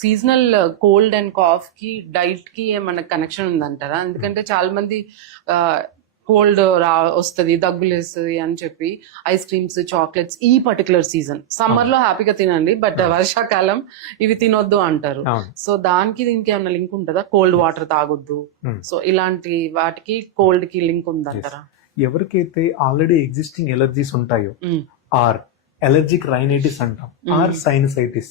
Seasonal cold and cough కి diet కి ఏమన్నా కనెక్షన్ ఉందంటారా? ఎందుకంటే చాలా మంది కోల్డ్ వస్తుంది, దగ్గులేస్తుంది అని చెప్పి ఐస్ క్రీమ్స్, చాక్లెట్స్ ఈ పర్టికులర్ సీజన్ సమ్మర్ లో హ్యాపీగా తినండి, బట్ వర్షాకాలం ఇవి తినొద్దు అంటారు. సో దానికి దీనికి ఏమన్నా లింక్ ఉంటుందా? కోల్డ్ వాటర్ తాగొద్దు, సో ఇలాంటి వాటికి కోల్డ్ కి లింక్ ఉందంటారా? ఎవరికైతే ఆల్రెడీ ఎగ్జిస్టింగ్ ఎలర్జీస్ ఉంటాయో, ఆర్ ఎలర్జిక్ రైనైటిస్ అంటాం, or sinusitis,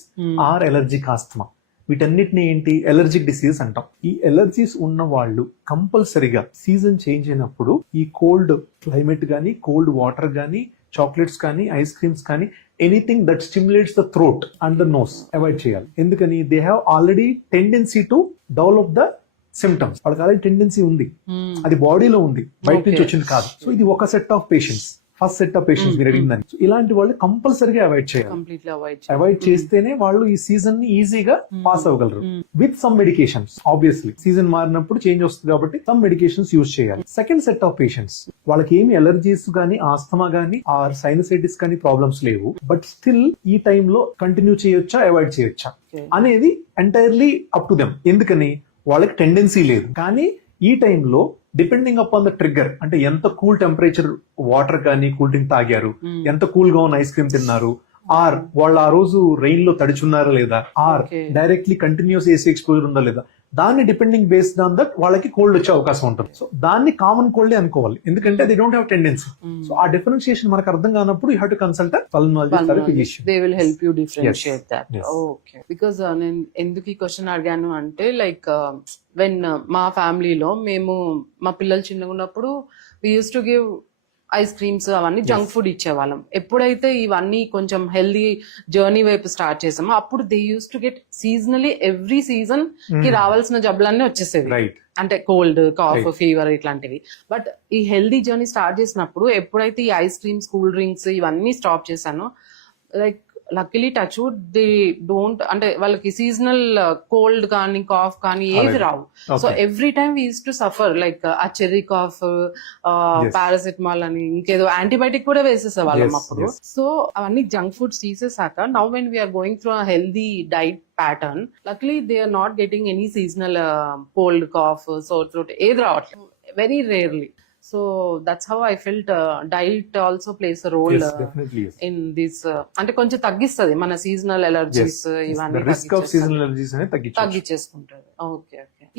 or allergic asthma, వీటన్నిటిని ఏంటి ఎలర్జిక్ డిసీజ్ అంటాం. ఈ ఎలర్జీస్ ఉన్న వాళ్ళు కంపల్సరిగా సీజన్ చేంజ్ అయినప్పుడు ఈ కోల్డ్ క్లైమేట్ గానీ, కోల్డ్ వాటర్ గానీ, చాక్లెట్స్ కానీ, ఐస్ క్రీమ్స్ కానీ, anything that stimulates the throat and the nose avoid చేయాలి. ఎందుకని they have already tendency to develop the symptoms. వాళ్ళకి ఆల్రెడీ టెండెన్సీ ఉంది, అది బాడీలో ఉంది, బయట నుంచి వచ్చింది కాదు. సో ఇది ఒక set of patients, first set of patients మీరు అడిగిందని. ఇలాంటి వాళ్ళు కంపల్సరీగా అవాయిడ్ చేయాలి. అవాయిడ్ చేస్తేనే వాళ్ళు ఈ సీజన్ ని ఈజీగా పాస్ అవ్వగలరు with some medications. Obviously season మారినప్పుడు చేంజ్ వస్తుంది కాబట్టి సమ్ మెడికేషన్స్ యూజ్ చేయాలి. సెకండ్ సెట్ ఆఫ్ పేషెంట్స్ వాళ్ళకి ఏమి ఎలర్జీస్ గానీ, ఆస్తమా గానీ, ఆర్ సైనసైటిస్ కానీ ప్రాబ్లమ్స్ లేవు, బట్ స్టిల్ ఈ టైంలో కంటిన్యూ చేయొచ్చా, అవాయిడ్ చేయొచ్చా అనేది ఎంటైర్లీ అప్ టు దెమ్. ఎందుకని వాళ్ళకి టెండెన్సీ లేదు, కానీ ఈ టైంలో డిపెండింగ్ అపాన్ ద ట్రిగ్గర్, అంటే ఎంత కూల్ టెంపరేచర్ వాటర్ కానీ కూల్ డ్రింక్ తాగారు, ఎంత కూల్ గా ఉన్న ఐస్ క్రీమ్ తిన్నారు, ఆర్ వాళ్ళు ఆ రోజు రెయిన్ లో తడిచున్నారా లేదా, or directly continuous AC exposure ఉందా లేదా, దాన్ని డిపెండింగ్ బేస్డ్ ఆన్ దట్ వాళ్ళకి కోల్డ్ వచ్చే అవకాశం ఉంటుంది. సో దాన్ని కామన్ కోల్డ్ అనుకోవాలి, ఎందుకంటే they don't have tendency. So ఆ డిఫరెన్షియేషన్ మనకు అర్థం కానప్పుడు you have to consult pulmonologist. They will help you differentiate that. Okay, because నేను ఎందుకు ఈ క్వశ్చన్ అడిగాను అంటే, లైక్ వెన్ మా ఫ్యామిలీలో మేము మా పిల్లలు చిన్నగా ఉన్నప్పుడు we use to give ice creams అవన్నీ జంక్ ఫుడ్ ఇచ్చేవాళ్ళం. ఎప్పుడైతే ఇవన్నీ కొంచెం హెల్దీ జర్నీ వైపు స్టార్ట్ చేసామో అప్పుడు they use to get seasonally every season కి రావాల్సిన జబ్బులన్నీ వచ్చేసేవి, అంటే కోల్డ్, కాఫ్, ఫీవర్ ఇట్లాంటివి. బట్ ఈ హెల్దీ జర్నీ స్టార్ట్ చేసినప్పుడు ఎప్పుడైతే ఈ ఐస్ క్రీమ్స్, కూల్ డ్రింక్స్ ఇవన్నీ స్టాప్ చేశానో, like luckily touch wood they don't, అంటే వాళ్ళకి సీజనల్ కోల్డ్ కానీ కాఫ్ కానీ ఏవి రావు. So every time we use to suffer, like ఆ చెర్రీ కాఫ్, పారాసిటమాల్ అని ఇంకేదో యాంటీబయాటిక్ కూడా వేసేసేవాళ్ళం అప్పుడు. సో అవన్నీ జంక్ ఫుడ్స్ తీసేసాక now when we are going through healthy diet pattern, luckily they are not getting any seasonal cold, cough, sore throat ఏది రావట్లేదు, very rarely. So that's how I felt diet also plays a role in this, అంటే కొంచెం తగ్గిస్తుంది మన seasonal allergies, ఇవన్నీ risk of seasonal allergies అనేది తగ్గించేసుకుంటారు. Okay okay.